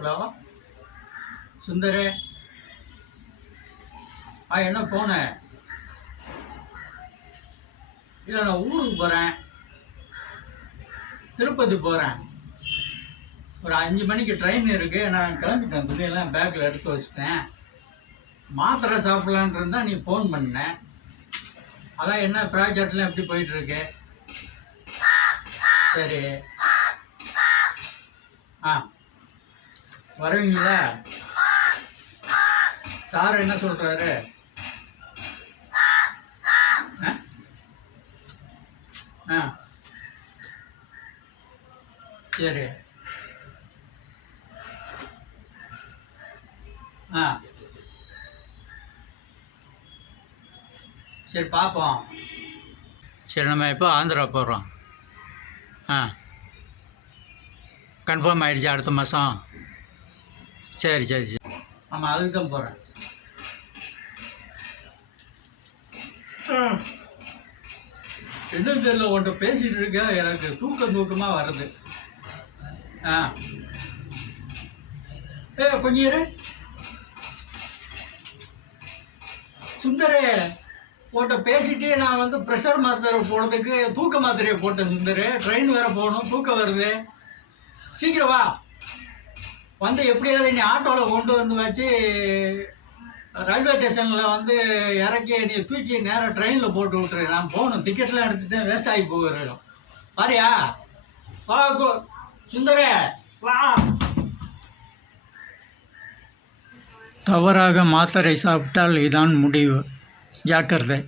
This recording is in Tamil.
ஹலோ சுந்தரு. என்ன போனேன்? இல்லை, நான் ஊருக்கு போகிறேன், திருப்பதி போகிறேன். ஒரு 5 மணிக்கு ட்ரெயின் இருக்குது. நான் கிளம்பிட்டேன், துணியெல்லாம் பேக்கில் எடுத்து வச்சிட்டேன். மாத்திரை சாப்பிட்லான் இருந்தால் நீ ஃபோன் பண்ணேன். அதான் என்ன ப்ராஜெக்ட்லாம் எப்படி போயிட்டுருக்கு? சரி, வருவீங்களா? சார் என்ன சொல்கிறாரு? சரி. சரி, பார்ப்போம். சரி, நம்ம எப்போ ஆந்திரா போகிறோம்? கன்ஃபார்ம் ஆகிடுச்சு அடுத்த மாதம்? சரி சரி சரி. ஆமாம், அதுக்கு தான் போகிறேன். என்னன்னு தெரியல, உன்ட்ட பேசிகிட்டு இருக்க எனக்கு தூக்கமாக வருது. கொஞ்சம் இரு சுந்தரே. உன்ட்ட பேசிட்டு நான் ப்ரெஷர் மாத்திரை போடுறதுக்கு தூக்க மாத்திரையை போட்டேன் சுந்தரு. ட்ரெயின் வேறு போகணும், தூக்கம் வருது. சீக்கிரம் வா. எப்படியாவது நீ ஆட்டோவில் கொண்டு வச்சு ரயில்வே ஸ்டேஷனில் இறக்கி நீ தூக்கி நேராக ட்ரெயினில் போட்டு விட்டுரு. நான் போகணும், டிக்கெட்லாம் எடுத்துகிட்டேன், வேஸ்ட் ஆகி போகிறோம். பாரியா? வா சுந்தரே, வா. தவறாக மாத்திரை சாப்பிட்டால் இதான் முடிவு. ஜாக்கிரதை.